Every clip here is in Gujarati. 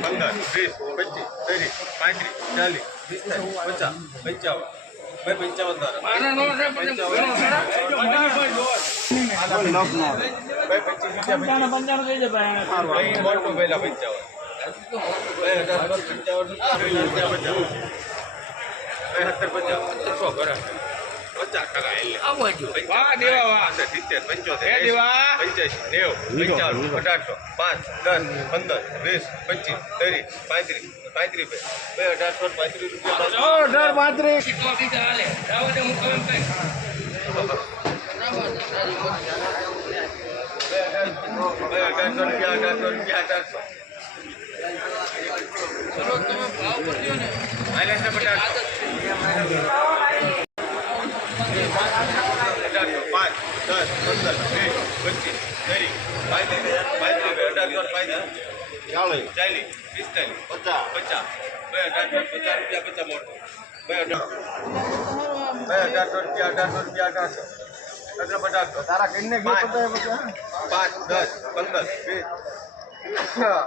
પંદર વીસ પચીસ ત્રીસ પચાસ પંચાવન ભાઈ પંચાવન ભાઈ પચીસ રૂપિયા પંચાવન સો બરાબર પચાસ અઢારસો પાંચ દસ પંદર વીસ પચીસ ત્રીસ પાંત્રીસ પાંત્રીસ બે અઢારસો પાંત્રીસ રૂપિયા અઢાર પાંત્રીસ બે અઢારસો રૂપિયા અઢારસો રૂપિયા અઢારસો હાઈલાઇટ અઢારસો અઢારસો પાંચ દસ પંદર વીસ પચીસ ત્રીસ પાંત્રીસ પાંત્રીસ અઢારસો પાંત્રીસ ચાલીસ ચાલીસ પિસ્તાલીસ પચાસ પચાસ બે અઢારસો પચાસ રૂપિયા પચાસ મોટો બે અઢાર બે અઢારસો રૂપિયા અઢારસો રૂપિયા અઢારસો અઢાર અઢારસો તારા કઈને પાંચ દસ પંદર વીસ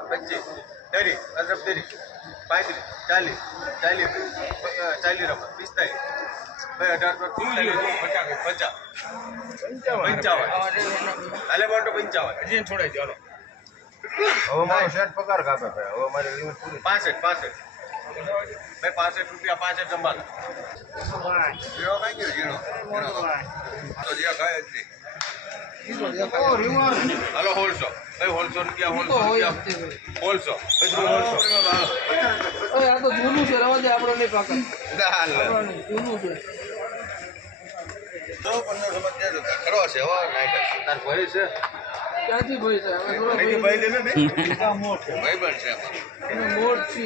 પચીસ ત્રીસ અઢાર ત્રીસ પાંત્રીસ ચાલીસ ચાલીસ ચાલીસ રમત પિસ્તાલીસ બે અઢારસો પિસ્તાલીસ પચાસ. પંચાવન. હાલે મોટો પંચાવન. હવે મારો શેઠ પગાર કાપે ભાઈ. હવે મારી લિમિટ પૂરી પાસઠ પાસઠ. ભાઈ પાસઠ રૂપિયા પાસઠ જમવાના જીરો કઈ ગયો ઝીણો. તો જે ખાય જ નહીં. હાલો હોલસો. ભાઈ હોલસો રૂપિયા હોલસો? રૂપિયા હોલસો. આ તો જૂનું છે રવા દે આપણે નહીં હાલ જૂનું છે. ખરો છે હો નાઈટ તાર ભાઈ છે? ક્યાંથી ભાઈ છે? ભાઈ ભાઈ ભાઈ? ભાઈ બન છે મોટ છે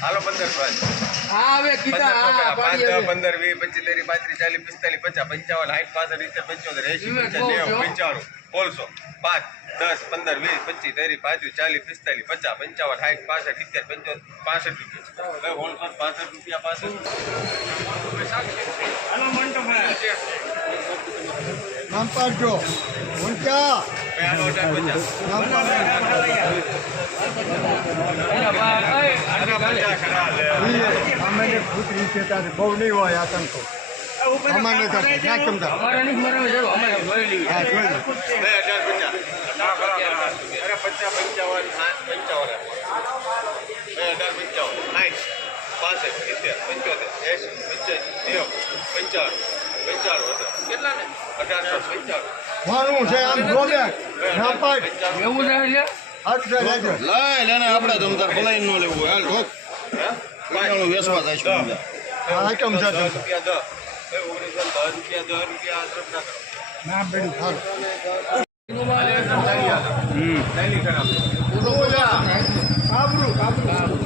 હાલો પંદર પાંચ. હા હવે કીધા હા પાંચ. પંદર વીસ પચીસ ત્રીસ પાંત્રીસ ચાલીસ પિસ્તાલીસ પચાસ પંચાવન સાઠ પાસઠ સિત્તેર પંચોતેર એસી પંચાવન. પંચાણું પોલસો પાંચ દસ પંદર વીસ પચીસ તેરી પાંત્રીસ ચાલીસ પિસ્તાલીસ પચાસ પંચાવન સાઠ પાસઠ સિત્તેર પંચોતેર પાસઠ રૂપિયા હોલસો પાસઠ રૂપિયા પાસઠ નામ પાડજો. ઊંચા બે હાલો અઢાર પચાસ નામ પાડજો એના બા- એ, અઢાર પચાસ ખરા લે. અમે પુત્રી છે તારે બહુ નહીં હોય આતંકો અમારે ના ચમતા અમારે નહીં મરાવે જરૂર અમે જોઈ લઈએ હા જોઈ લો બે હજાર પચાસ ના ખરા ખરા. અરે પચાસ પંચાવન પંચાવન બે હજાર પંચાવન સાઠ પાસઠ સિત્તેર પંચોતેર એસી પંચ્યાસી પંચાવન મારું છે આમ જોડે નામ એવું છે? છે લઈ લેને આપણે તમતાર ભલાઈ ન લેવું હાલ ઠોક. પંચાણું વેચવા થાય છે બધા. આ છે દસ રૂપિયા દસ ઓગણીસો દસ રૂપિયા દસ રૂપિયા ના બેડું હાલો. આબરૂ આબરૂ